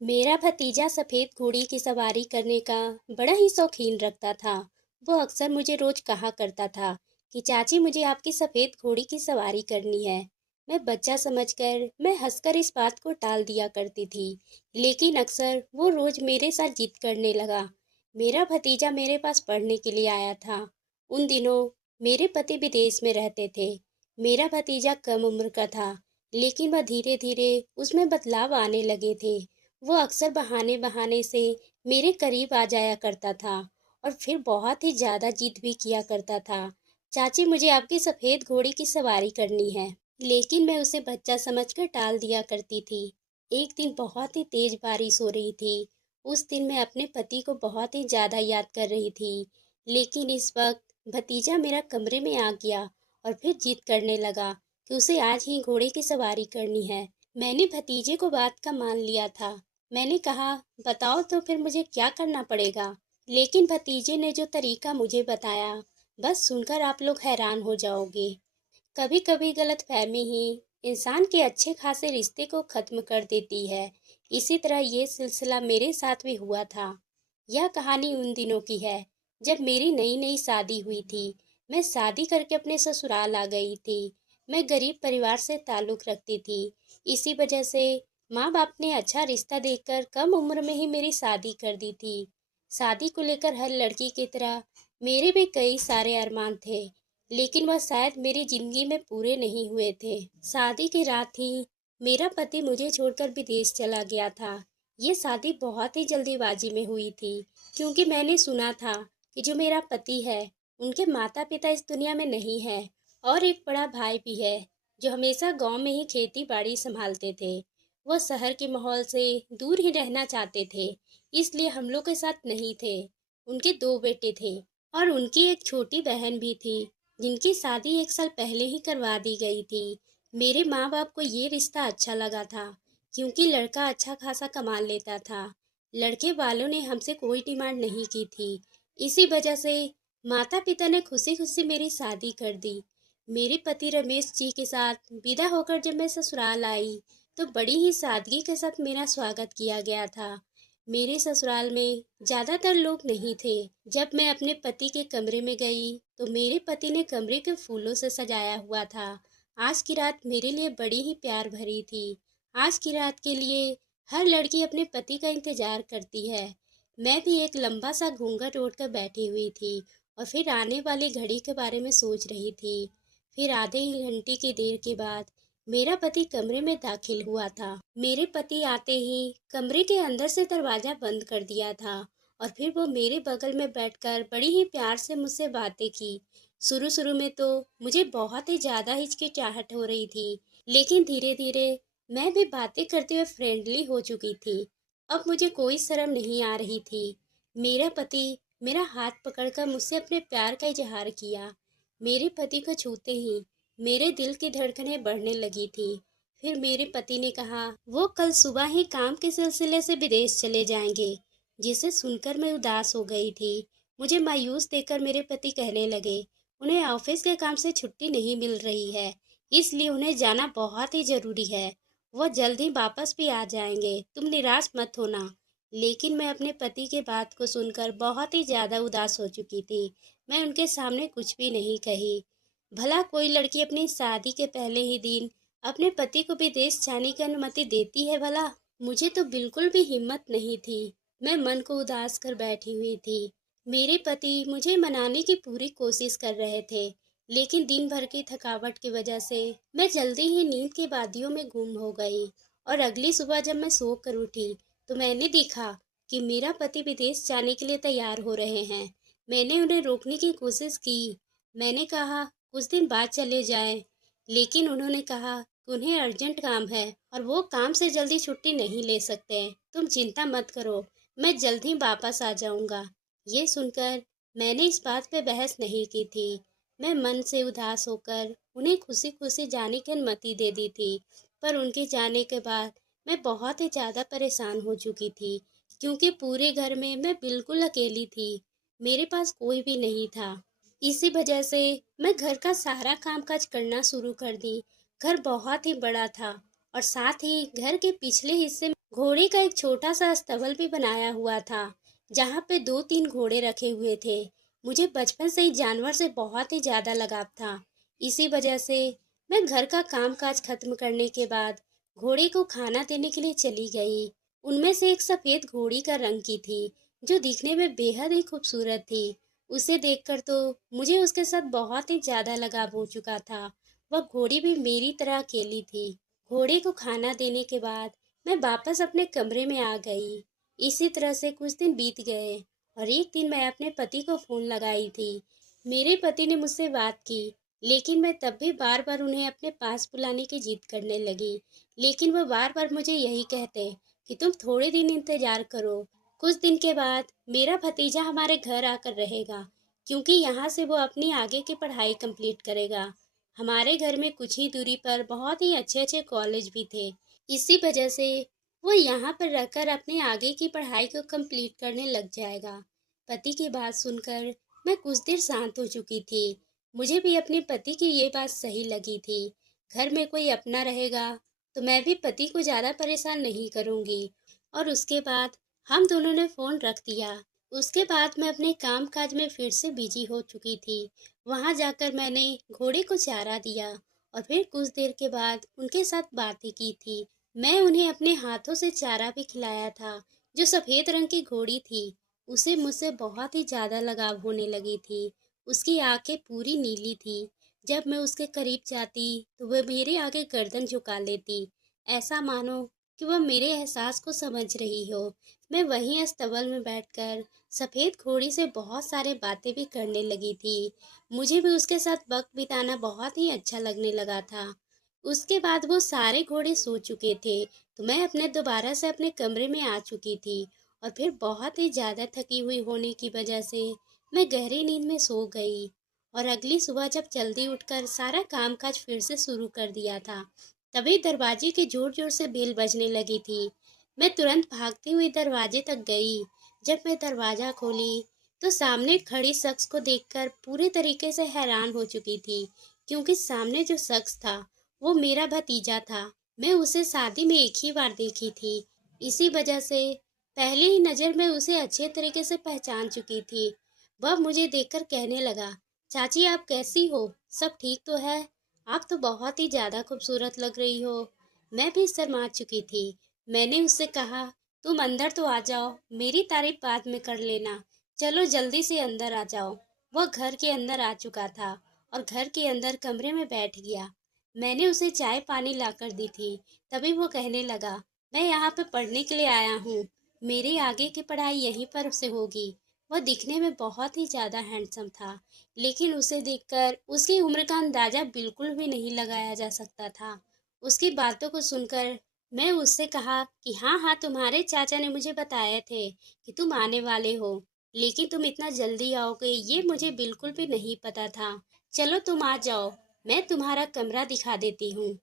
मेरा भतीजा सफेद घोड़ी की सवारी करने का बड़ा ही शौकीन रखता था। वो अक्सर मुझे रोज कहा करता था कि चाची मुझे आपकी सफेद घोड़ी की सवारी करनी है। मैं बच्चा समझकर मैं हंसकर इस बात को टाल दिया करती थी, लेकिन अक्सर वो रोज मेरे साथ जिद करने लगा। मेरा भतीजा मेरे पास पढ़ने के लिए आया था। उन दिनों मेरे पति विदेश में रहते थे। मेरा भतीजा कम उम्र का था, लेकिन वह धीरे धीरे उसमें बदलाव आने लगे थे। वो अक्सर बहाने बहाने से मेरे करीब आ जाया करता था और फिर बहुत ही ज़्यादा जिद भी किया करता था। चाची मुझे आपकी सफ़ेद घोड़ी की सवारी करनी है, लेकिन मैं उसे बच्चा समझकर टाल दिया करती थी। एक दिन बहुत ही तेज बारिश हो रही थी। उस दिन मैं अपने पति को बहुत ही ज़्यादा याद कर रही थी, लेकिन इस वक्त भतीजा मेरा कमरे में आ गया और फिर जिद करने लगा कि उसे आज ही घोड़े की सवारी करनी है। मैंने भतीजे को बात का मान लिया था। मैंने कहा, बताओ तो फिर मुझे क्या करना पड़ेगा। लेकिन भतीजे ने जो तरीका मुझे बताया, बस सुनकर आप लोग हैरान हो जाओगे। कभी कभी गलतफहमी ही इंसान के अच्छे खासे रिश्ते को खत्म कर देती है। इसी तरह ये सिलसिला मेरे साथ भी हुआ था। यह कहानी उन दिनों की है जब मेरी नई नई शादी हुई थी। मैं शादी करके अपने ससुराल आ गई थी। मैं गरीब परिवार से ताल्लुक़ रखती थी। इसी वजह से माँ बाप ने अच्छा रिश्ता देखकर कम उम्र में ही मेरी शादी कर दी थी। शादी को लेकर हर लड़की की तरह मेरे भी कई सारे अरमान थे, लेकिन वह शायद मेरी जिंदगी में पूरे नहीं हुए थे। शादी की रात ही मेरा पति मुझे छोड़कर विदेश चला गया था। ये शादी बहुत ही जल्दीबाजी में हुई थी, क्योंकि मैंने सुना था कि जो मेरा पति है, उनके माता पिता इस दुनिया में नहीं है और एक बड़ा भाई भी है, जो हमेशा गांव में ही खेती बाड़ी संभालते थे। वह शहर के माहौल से दूर ही रहना चाहते थे, इसलिए हम लोग के साथ नहीं थे। उनके दो बेटे थे और उनकी एक छोटी बहन भी थी, जिनकी शादी एक साल पहले ही करवा दी गई थी। मेरे माँ बाप को ये रिश्ता अच्छा लगा था, क्योंकि लड़का अच्छा खासा कमा लेता था। लड़के वालों ने हमसे कोई डिमांड नहीं की थी। इसी वजह से माता पिता ने खुशी खुशी मेरी शादी कर दी। मेरे पति रमेश जी के साथ विदा होकर जब मैं ससुराल आई, तो बड़ी ही सादगी के साथ मेरा स्वागत किया गया था। मेरे ससुराल में ज्यादातर लोग नहीं थे। जब मैं अपने पति के कमरे में गई, तो मेरे पति ने कमरे के फूलों से सजाया हुआ था। आज की रात मेरे लिए बड़ी ही प्यार भरी थी। आज की रात के लिए हर लड़की अपने पति का इंतजार करती है। मैं भी एक लंबा सा घूंघट ओढ़कर बैठी हुई थी और फिर आने वाली घड़ी के बारे में सोच रही थी। फिर आधे ही घंटे की देर के बाद मेरा पति कमरे में दाखिल हुआ था। मेरे पति आते ही कमरे के अंदर से दरवाजा बंद कर दिया था और फिर वो मेरे बगल में बैठकर बड़ी ही प्यार से मुझसे बातें की। शुरू शुरू में तो मुझे बहुत ही ज्यादा हिचकिचाहट हो रही थी, लेकिन धीरे धीरे मैं भी बातें करते हुए फ्रेंडली हो चुकी थी। अब मुझे कोई शर्म नहीं आ रही थी। मेरा पति मेरा हाथ पकड़कर मुझसे अपने प्यार का इजहार किया। मेरे पति को छूते ही मेरे दिल की धड़कनें बढ़ने लगी थी। फिर मेरे पति ने कहा वो कल सुबह ही काम के सिलसिले से विदेश चले जाएंगे, जिसे सुनकर मैं उदास हो गई थी। मुझे मायूस देखकर मेरे पति कहने लगे, उन्हें ऑफिस के काम से छुट्टी नहीं मिल रही है, इसलिए उन्हें जाना बहुत ही जरूरी है। वो जल्द ही वापस भी आ जाएंगे, तुम निराश मत होना। लेकिन मैं अपने पति के बात को सुनकर बहुत ही ज्यादा उदास हो चुकी थी। मैं उनके सामने कुछ भी नहीं कही। भला कोई लड़की अपनी शादी के पहले ही दिन अपने पति को विदेश जाने की अनुमति देती है भला? मुझे तो बिल्कुल भी हिम्मत नहीं थी। मैं मन को उदास कर बैठी हुई थी। मेरे पति मुझे मनाने की पूरी कोशिश कर रहे थे, लेकिन दिन भर की थकावट की वजह से मैं जल्दी ही नींद की वादियों में गुम हो गई। और अगली सुबह जब मैं सो कर उठी, तो मैंने देखा कि मेरा पति विदेश जाने के लिए तैयार हो रहे हैं। मैंने उन्हें रोकने की कोशिश की। मैंने कहा कुछ दिन बाद चले जाएं, लेकिन उन्होंने कहा कि उन्हें अर्जेंट काम है और वो काम से जल्दी छुट्टी नहीं ले सकते। तुम चिंता मत करो, मैं जल्द ही वापस आ जाऊंगा। ये सुनकर मैंने इस बात पे बहस नहीं की थी। मैं मन से उदास होकर उन्हें खुशी खुशी जाने की अनुमति दे दी थी। पर उनके जाने के बाद मैं बहुत ही ज़्यादा परेशान हो चुकी थी, क्योंकि पूरे घर में मैं बिल्कुल अकेली थी। मेरे पास कोई भी नहीं था। इसी वजह से मैं घर का सारा कामकाज करना शुरू कर दी। घर बहुत ही बड़ा था और साथ ही घर के पिछले हिस्से में घोड़े का एक छोटा सा अस्तबल भी बनाया हुआ था, जहाँ पे 2-3 घोड़े रखे हुए थे। मुझे बचपन से ही जानवर से बहुत ही ज़्यादा लगाव था। इसी वजह से मैं घर का काम-काज खत्म करने के बाद घोड़े को खाना देने के लिए चली गई। उनमें से एक सफ़ेद घोड़ी का रंग की थी, जो दिखने में बेहद ही खूबसूरत थी। उसे देखकर तो मुझे उसके साथ बहुत ही ज़्यादा लगाव हो चुका था। वह घोड़ी भी मेरी तरह अकेली थी। घोड़े को खाना देने के बाद मैं वापस अपने कमरे में आ गई। इसी तरह से कुछ दिन बीत गए और एक दिन मैं अपने पति को फ़ोन लगाई थी। मेरे पति ने मुझसे बात की, लेकिन मैं तब भी बार-बार उन्हें अपने पास बुलाने की जिद करने लगी। लेकिन वो बार-बार मुझे यही कहते कि तुम थोड़े दिन इंतज़ार करो। कुछ दिन के बाद मेरा भतीजा हमारे घर आकर रहेगा, क्योंकि यहाँ से वो अपनी आगे की पढ़ाई कंप्लीट करेगा। हमारे घर में कुछ ही दूरी पर बहुत ही अच्छे-अच्छे कॉलेज भी थे। इसी वजह से वो यहाँ पर रहकर अपने आगे की पढ़ाई को कंप्लीट करने लग जाएगा। पति की बात सुनकर मैं कुछ देर शांत हो चुकी थी। मुझे भी अपने पति की ये बात सही लगी थी। घर में कोई अपना रहेगा तो मैं भी पति को ज़्यादा परेशान नहीं करूँगी। और उसके बाद हम दोनों ने फ़ोन रख दिया। उसके बाद मैं अपने काम-काज में फिर से बिज़ी हो चुकी थी। वहाँ जाकर मैंने घोड़े को चारा दिया और फिर कुछ देर के बाद उनके साथ बातें की थी। मैं उन्हें अपने हाथों से चारा भी खिलाया था। जो सफ़ेद रंग की घोड़ी थी, उसे मुझसे बहुत ही ज़्यादा लगाव होने लगी थी। उसकी आँखें पूरी नीली थी। जब मैं उसके करीब जाती, तो वह मेरे आगे गर्दन झुका लेती, ऐसा मानो कि वह मेरे एहसास को समझ रही हो। मैं वहीं अस्तबल में बैठकर सफ़ेद घोड़ी से बहुत सारे बातें भी करने लगी थी। मुझे भी उसके साथ वक्त बिताना बहुत ही अच्छा लगने लगा था। उसके बाद वो सारे घोड़े सो चुके थे, तो मैं अपने दोबारा से अपने कमरे में आ चुकी थी और फिर बहुत ही ज़्यादा थकी हुई होने की वजह से मैं गहरी नींद में सो गई और अगली सुबह जब जल्दी उठकर सारा कामकाज फिर से शुरू कर दिया था, तभी दरवाजे की जोर-जोर से बेल बजने लगी थी। मैं तुरंत भागती हुई दरवाजे तक गई। जब मैं दरवाज़ा खोली, तो सामने खड़ी शख्स को देखकर पूरे तरीके से हैरान हो चुकी थी, क्योंकि सामने जो शख्स था, वो मेरा भतीजा था। मैं उसे शादी में एक ही बार देखी थी। इसी वजह से पहले ही नज़र में उसे अच्छे तरीके से पहचान चुकी थी। वह मुझे देखकर कहने लगा, "चाची आप कैसी हो? सब ठीक तो है? आप तो बहुत ही ज़्यादा खूबसूरत लग रही हो।" मैं भी शर्मा चुकी थी। मैंने उससे कहा, "तुम अंदर तो आ जाओ, मेरी तारीफ बाद में कर लेना। चलो जल्दी से अंदर आ जाओ।" वह घर के अंदर आ चुका था और घर के अंदर कमरे में बैठ गया। मैंने उसे चाय पानी लाकर दी थी। तभी वो कहने लगा, "मैं यहाँ पे पढ़ने के लिए आया हूँ। मेरी आगे की पढ़ाई यहीं पर से होगी।" वह दिखने में बहुत ही ज़्यादा हैंडसम था, लेकिन उसे देखकर उसकी उम्र का अंदाज़ा बिल्कुल भी नहीं लगाया जा सकता था। उसकी बातों को सुनकर मैं उससे कहा कि हाँ हाँ, तुम्हारे चाचा ने मुझे बताए थे कि तुम आने वाले हो, लेकिन तुम इतना जल्दी आओगे ये मुझे बिल्कुल भी नहीं पता था। चलो तुम आ जाओ, मैं तुम्हारा कमरा दिखा देती हूँ।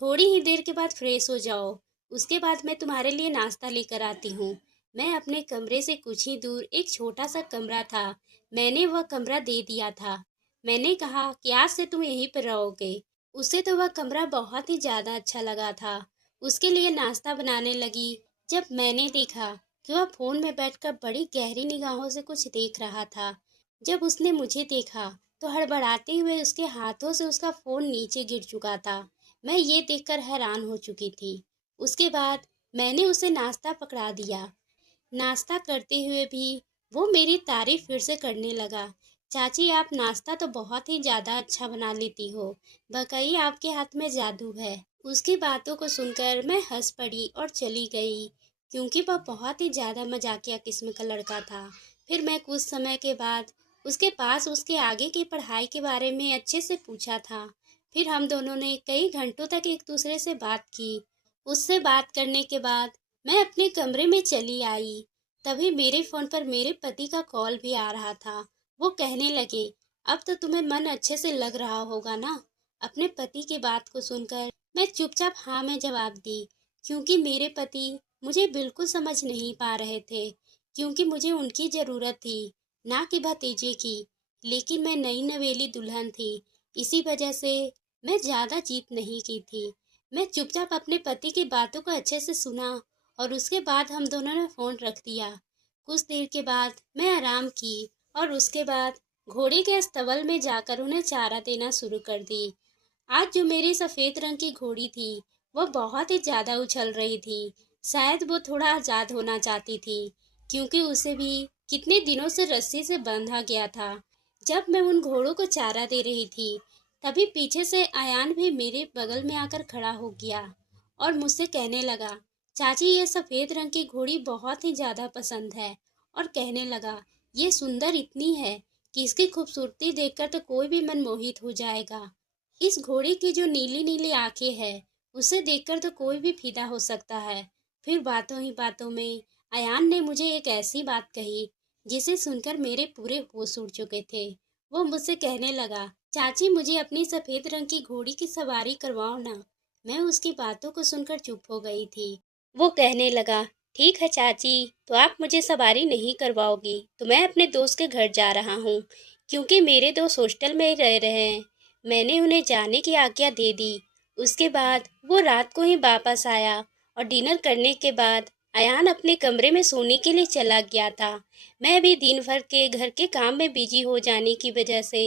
थोड़ी ही देर के बाद फ्रेश हो जाओ, उसके बाद मैं तुम्हारे लिए नाश्ता लेकर आती हूँ। मैं अपने कमरे से कुछ ही दूर एक छोटा सा कमरा था, मैंने वह कमरा दे दिया था। मैंने कहा कि आज से तुम यहीं पर रहोगे। उसे तो वह कमरा बहुत ही ज़्यादा अच्छा लगा था। उसके लिए नाश्ता बनाने लगी। जब मैंने देखा कि वह फ़ोन में बैठकर बड़ी गहरी निगाहों से कुछ देख रहा था। जब उसने मुझे देखा तो हड़बड़ाते हुए उसके हाथों से उसका फ़ोन नीचे गिर चुका था। मैं ये देखकर हैरान हो चुकी थी। उसके बाद मैंने उसे नाश्ता पकड़ा दिया। नाश्ता करते हुए भी वो मेरी तारीफ फिर से करने लगा। चाची आप नाश्ता तो बहुत ही ज़्यादा अच्छा बना लेती हो, वाकई आपके हाथ में जादू है। उसकी बातों को सुनकर मैं हंस पड़ी और चली गई, क्योंकि वह बहुत ही ज़्यादा मजाकिया किस्म का लड़का था। फिर मैं कुछ समय के बाद उसके पास उसके आगे की पढ़ाई के बारे में अच्छे से पूछा था। फिर हम दोनों ने कई घंटों तक एक दूसरे से बात की। उससे बात करने के बाद मैं अपने कमरे में चली आई। तभी मेरे फ़ोन पर मेरे पति का कॉल भी आ रहा था। वो कहने लगे, "अब तो तुम्हें मन अच्छे से लग रहा होगा ना?" अपने पति की बात को सुनकर मैं चुपचाप हाँ में जवाब दी, क्योंकि मेरे पति मुझे बिल्कुल समझ नहीं पा रहे थे, क्योंकि मुझे उनकी ज़रूरत थी, ना कि भतीजे की। लेकिन मैं नई नवेली दुल्हन थी, इसी वजह से मैं ज़्यादा जिद नहीं की थी। मैं चुपचाप अपने पति की बातों को अच्छे से सुना और उसके बाद हम दोनों ने फ़ोन रख दिया। कुछ देर के बाद मैं आराम की और उसके बाद घोड़े के अस्तबल में जाकर उन्हें चारा देना शुरू कर दी। आज जो मेरी सफ़ेद रंग की घोड़ी थी, वह बहुत ही ज़्यादा उछल रही थी। शायद वो थोड़ा आज़ाद होना चाहती थी, क्योंकि उसे भी कितने दिनों से रस्सी से बंधा गया था। जब मैं उन घोड़ों को चारा दे रही थी, तभी पीछे से अयान भी मेरे बगल में आकर खड़ा हो गया और मुझसे कहने लगा, चाची ये सफ़ेद रंग की घोड़ी बहुत ही ज़्यादा पसंद है। और कहने लगा, ये सुंदर इतनी है कि इसकी खूबसूरती देखकर तो कोई भी मन मोहित हो जाएगा। इस घोड़े की जो नीली नीली आंखें हैं, उसे देखकर तो कोई भी फिदा हो सकता है। फिर बातों ही बातों में अयान ने मुझे एक ऐसी बात कही जिसे सुनकर मेरे पूरे होश उड़ चुके थे। वो मुझसे कहने लगा, चाची मुझे अपनी सफ़ेद रंग की घोड़ी की सवारी करवाओ ना। मैं उसकी बातों को सुनकर चुप हो गई थी। वो कहने लगा, ठीक है चाची, तो आप मुझे सवारी नहीं करवाओगी तो मैं अपने दोस्त के घर जा रहा हूँ, क्योंकि मेरे दोस्त हॉस्टल में ही रह रहे हैं। मैंने उन्हें जाने की आज्ञा दे दी। उसके बाद वो रात को ही वापस आया और डिनर करने के बाद अयान अपने कमरे में सोने के लिए चला गया था। मैं भी दिन भर के घर के काम में बिजी हो जाने की वजह से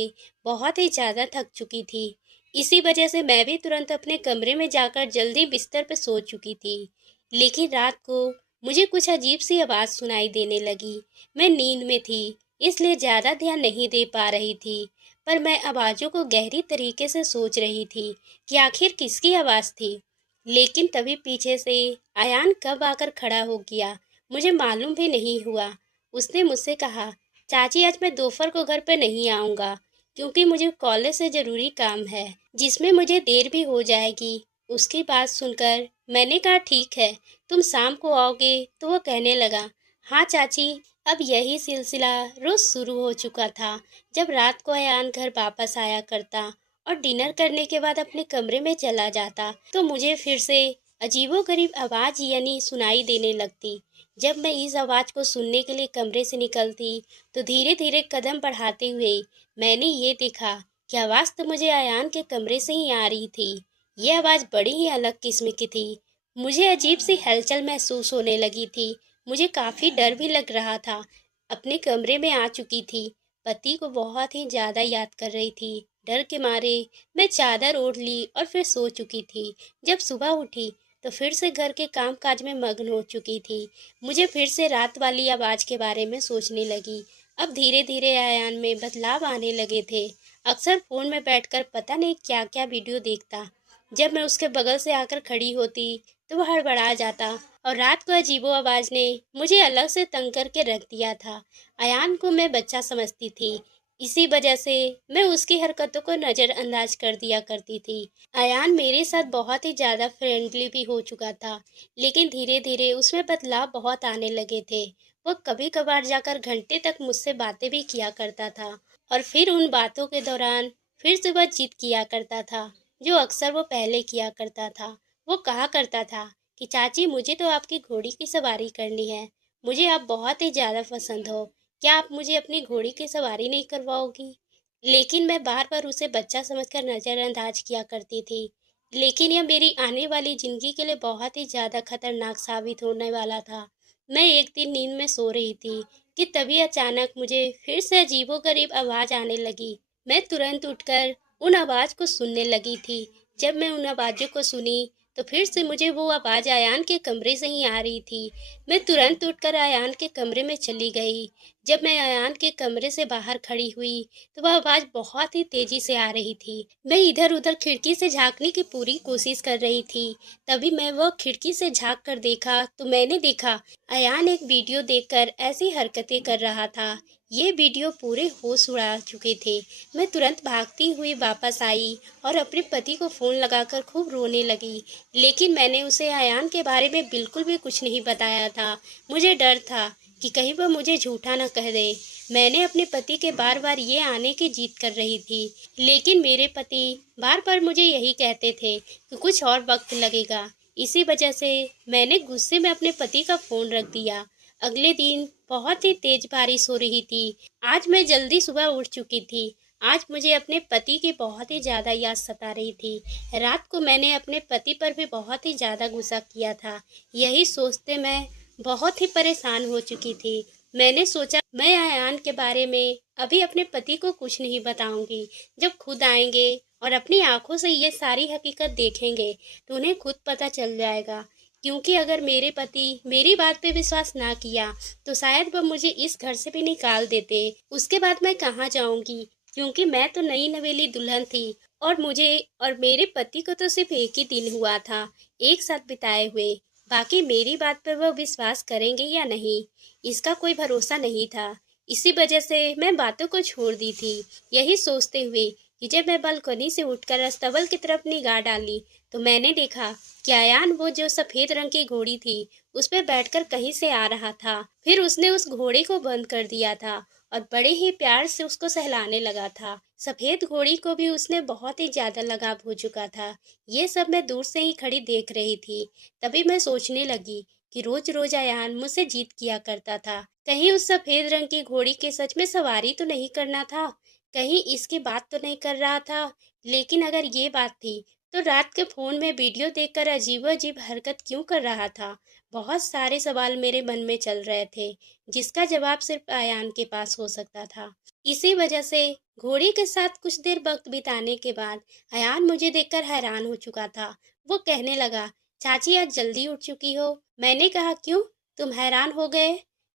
बहुत ही ज़्यादा थक चुकी थी। इसी वजह से मैं भी तुरंत अपने कमरे में जाकर जल्दी बिस्तर पर सो चुकी थी। लेकिन रात को मुझे कुछ अजीब सी आवाज़ सुनाई देने लगी। मैं नींद में थी, इसलिए ज़्यादा ध्यान नहीं दे पा रही थी, पर मैं आवाज़ों को गहरी तरीके से सोच रही थी कि आखिर किसकी आवाज़ थी। लेकिन तभी पीछे से अयान कब आकर खड़ा हो गया, मुझे मालूम भी नहीं हुआ। उसने मुझसे कहा, चाची आज मैं दोपहर को घर पे नहीं आऊँगा, क्योंकि मुझे कॉलेज से ज़रूरी काम है, जिसमें मुझे देर भी हो जाएगी। उसकी बात सुनकर मैंने कहा, ठीक है, तुम शाम को आओगे? तो वो कहने लगा, हाँ चाची। अब यही सिलसिला रोज शुरू हो चुका था। जब रात को अयान घर वापस आया करता और डिनर करने के बाद अपने कमरे में चला जाता, तो मुझे फिर से अजीबोगरीब आवाज़ यानी सुनाई देने लगती। जब मैं इस आवाज़ को सुनने के लिए कमरे से निकलती, तो धीरे धीरे कदम बढ़ाते हुए मैंने ये देखा कि आवाज़ तो मुझे अयान के कमरे से ही आ रही थी। ये आवाज़ बड़ी ही अलग किस्म की थी। मुझे अजीब सी हलचल महसूस होने लगी थी। मुझे काफ़ी डर भी लग रहा था। अपने कमरे में आ चुकी थी। पति को बहुत ही ज़्यादा याद कर रही थी। डर के मारे मैं चादर ओढ़ ली और फिर सो चुकी थी। जब सुबह उठी तो फिर से घर के काम काज में मग्न हो चुकी थी। मुझे फिर से रात वाली आवाज़ के बारे में सोचने लगी। अब धीरे धीरे अयान में बदलाव आने लगे थे। अक्सर फ़ोन में बैठकर पता नहीं क्या क्या वीडियो देखता। जब मैं उसके बगल से आकर खड़ी होती तो वह हड़बड़ा जाता और रात को अजीबो आवाज़ ने मुझे अलग से तंग करके रख दिया था। अयान को मैं बच्चा समझती थी, इसी वजह से मैं उसकी हरकतों को नज़रअंदाज कर दिया करती थी। अयान मेरे साथ बहुत ही ज़्यादा फ्रेंडली भी हो चुका था, लेकिन धीरे धीरे उसमें बदलाव बहुत आने लगे थे। वो कभी कभार जाकर घंटे तक मुझसे बातें भी किया करता था और फिर उन बातों के दौरान फिर से वह जिद किया करता था, जो अक्सर वो पहले किया करता था। वो कहा करता था कि चाची मुझे तो आपकी घोड़ी की सवारी करनी है, मुझे आप बहुत ही ज़्यादा पसंद हो, क्या आप मुझे अपनी घोड़ी की सवारी नहीं करवाओगी? लेकिन मैं बार बार उसे बच्चा समझकर नज़रअंदाज किया करती थी। लेकिन यह मेरी आने वाली ज़िंदगी के लिए बहुत ही ज़्यादा खतरनाक साबित होने वाला था। मैं एक दिन नींद में सो रही थी कि तभी अचानक मुझे फिर से अजीबोगरीब आवाज़ आने लगी। मैं तुरंत उठकर उन आवाज़ को सुनने लगी थी। जब मैं उन आवाज़ों को सुनी तो फिर से मुझे वो आवाज़ अयान के कमरे से ही आ रही थी। मैं तुरंत उठकर अयान के कमरे में चली गई। जब मैं अयान के कमरे से बाहर खड़ी हुई तो वह आवाज़ बहुत ही तेज़ी से आ रही थी। मैं इधर उधर खिड़की से झांकने की पूरी कोशिश कर रही थी। तभी मैं वह खिड़की से झांक कर देखा तो मैंने देखा अयान एक वीडियो देखकर ऐसी हरकतें कर रहा था। ये वीडियो पूरे होश उड़ा चुके थे। मैं तुरंत भागती हुई वापस आई और अपने पति को फ़ोन लगाकर खूब रोने लगी। लेकिन मैंने उसे अयान के बारे में बिल्कुल भी कुछ नहीं बताया था। मुझे डर था कि कहीं वह मुझे झूठा न कह दे। मैंने अपने पति के बार बार ये आने की जिद कर रही थी, लेकिन मेरे पति बार बार मुझे यही कहते थे कि कुछ और वक्त लगेगा। इसी वजह से मैंने गुस्से में अपने पति का फ़ोन रख दिया। अगले दिन बहुत ही तेज बारिश हो रही थी। आज मैं जल्दी सुबह उठ चुकी थी। आज मुझे अपने पति की बहुत ही ज़्यादा याद सता रही थी। रात को मैंने अपने पति पर भी बहुत ही ज़्यादा गुस्सा किया था। यही सोचते मैं बहुत ही परेशान हो चुकी थी। मैंने सोचा मैं अयान के बारे में अभी अपने पति को कुछ नहीं बताऊंगी। जब खुद आएंगे और अपनी आंखों से ये सारी हकीकत देखेंगे तो उन्हें खुद पता चल जाएगा। क्योंकि अगर मेरे पति मेरी बात पे विश्वास ना किया तो शायद वह मुझे इस घर से भी निकाल देते। उसके बाद मैं कहाँ जाऊंगी, क्योंकि मैं तो नई नवेली दुल्हन थी और मुझे और मेरे पति को तो सिर्फ एक ही दिन हुआ था एक साथ बिताए हुए। बाकी मेरी बात पर वह विश्वास करेंगे या नहीं, इसका कोई भरोसा नहीं था। इसी वजह से मैं बातों को छोड़ दी थी। यही सोचते हुए कि जब मैं बालकनी से उठकर अस्तबल की तरफ निगाह डाली तो मैंने देखा कि अयान वो जो सफेद रंग की घोड़ी थी उस पर बैठकर कहीं से आ रहा था। फिर उसने उस घोड़े को बंद कर दिया था और बड़े ही प्यार से उसको सहलाने लगा था। सफेद घोड़ी को भी उसने बहुत ही ज्यादा लगाव हो चुका था। ये सब मैं दूर से ही खड़ी देख रही थी। तभी मैं सोचने लगी कि रोज रोज अयान मुझसे जीत किया करता था। कहीं उस सफेद रंग की घोड़ी के सच में सवारी तो नहीं करना था, कहीं इसकी बात तो नहीं कर रहा था। लेकिन अगर ये बात थी तो रात के फोन में वीडियो देखकर अजीब अजीब हरकत क्यों कर रहा था। बहुत सारे सवाल मेरे मन में चल रहे थे जिसका जवाब सिर्फ अयान के पास हो सकता था। इसी वजह से घोड़ी के साथ कुछ देर वक्त बिताने के बाद अयान मुझे देखकर हैरान हो चुका था। वो कहने लगा, चाची आज जल्दी उठ चुकी हो। मैंने कहा, क्यों, तुम हैरान हो गए,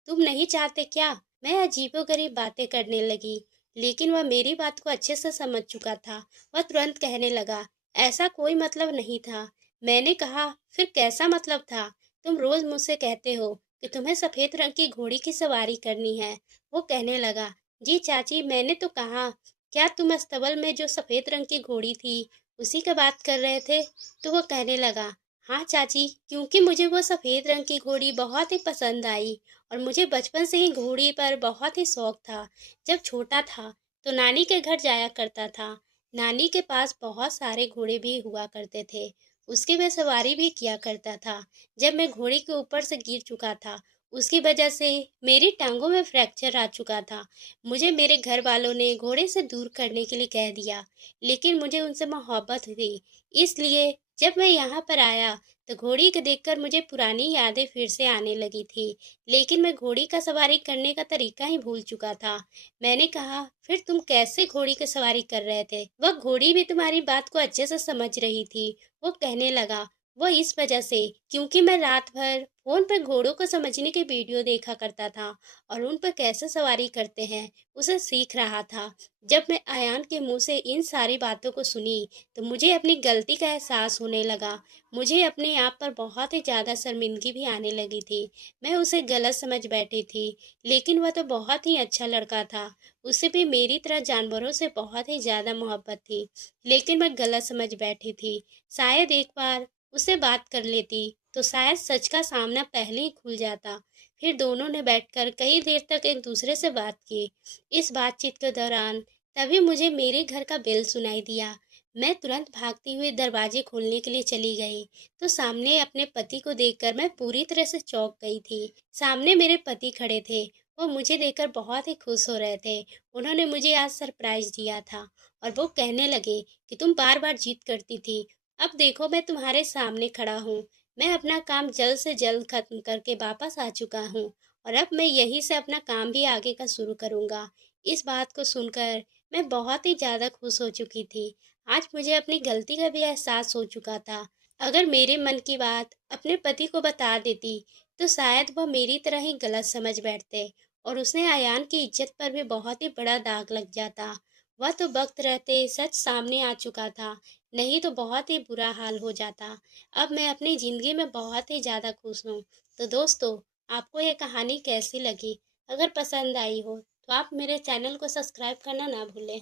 तुम नहीं चाहते क्या। मैं अजीबोगरीब बातें करने लगी, लेकिन वह मेरी बात को अच्छे से समझ चुका था। वह तुरंत कहने लगा, ऐसा कोई मतलब नहीं था। मैंने कहा, फिर कैसा मतलब था। तुम रोज मुझसे कहते हो कि तुम्हें सफेद रंग की घोड़ी की सवारी करनी है। वो कहने लगा, जी चाची, मैंने तो कहा। क्या तुम अस्तबल में जो सफेद रंग की घोड़ी थी उसी का बात कर रहे थे। तो वो कहने लगा, हाँ चाची, क्योंकि मुझे वो सफेद रंग की घोड़ी बहुत ही पसंद आई और मुझे बचपन से ही घोड़ी पर बहुत ही शौक था। जब छोटा था तो नानी के घर जाया करता था। नानी के पास बहुत सारे घोड़े भी हुआ करते थे, उसकी मैं सवारी भी किया करता था। जब मैं घोड़ी के ऊपर से गिर चुका था उसकी वजह से मेरी टांगों में फ्रैक्चर आ चुका था। मुझे मेरे घर वालों ने घोड़े से दूर करने के लिए कह दिया, लेकिन मुझे उनसे मोहब्बत थी। इसलिए जब मैं यहाँ पर आया तो घोड़ी को देखकर मुझे पुरानी यादें फिर से आने लगी थी। लेकिन मैं घोड़ी का सवारी करने का तरीका ही भूल चुका था। मैंने कहा, फिर तुम कैसे घोड़ी की सवारी कर रहे थे। वह घोड़ी भी तुम्हारी बात को अच्छे से समझ रही थी। वो कहने लगा, वो इस वजह से क्योंकि मैं रात भर फोन पर घोड़ों को समझने के वीडियो देखा करता था और उन पर कैसे सवारी करते हैं उसे सीख रहा था। जब मैं अयान के मुंह से इन सारी बातों को सुनी तो मुझे अपनी गलती का एहसास होने लगा। मुझे अपने आप पर बहुत ही ज़्यादा शर्मिंदगी भी आने लगी थी। मैं उसे गलत समझ बैठी थी, लेकिन वह तो बहुत ही अच्छा लड़का था। उसे भी मेरी तरह जानवरों से बहुत ही ज़्यादा मोहब्बत थी, लेकिन मैं गलत समझ बैठी थी। शायद एक बार उससे बात कर लेती तो शायद सच का सामना पहले ही खुल जाता। फिर दोनों ने बैठकर कई देर तक एक दूसरे से बात की। इस बातचीत के दौरान तभी मुझे मेरे घर का बेल सुनाई दिया। मैं तुरंत भागती हुई दरवाजे खोलने के लिए चली गई तो सामने अपने पति को देखकर मैं पूरी तरह से चौंक गई थी। सामने मेरे पति खड़े थे। वो मुझे देखकर बहुत ही खुश हो रहे थे। उन्होंने मुझे आज सरप्राइज दिया था और वो कहने लगे कि तुम बार बार जीत करती थी, अब देखो मैं तुम्हारे सामने खड़ा हूँ। मैं अपना काम जल्द से जल्द खत्म करके वापस आ चुका हूँ और अब मैं यहीं से अपना काम भी आगे का शुरू करूँगा। इस बात को सुनकर मैं बहुत ही ज़्यादा खुश हो चुकी थी। आज मुझे अपनी गलती का भी एहसास हो चुका था। अगर मेरे मन की बात अपने पति को बता देती तो शायद वह मेरी तरह ही गलत समझ बैठते और उसने अयान की इज्जत पर भी बहुत ही बड़ा दाग लग जाता। वह तो वक्त रहते सच सामने आ चुका था, नहीं तो बहुत ही बुरा हाल हो जाता। अब मैं अपनी ज़िंदगी में बहुत ही ज़्यादा खुश हूँ। तो दोस्तों, आपको ये कहानी कैसी लगी? अगर पसंद आई हो तो आप मेरे चैनल को सब्सक्राइब करना ना भूलें।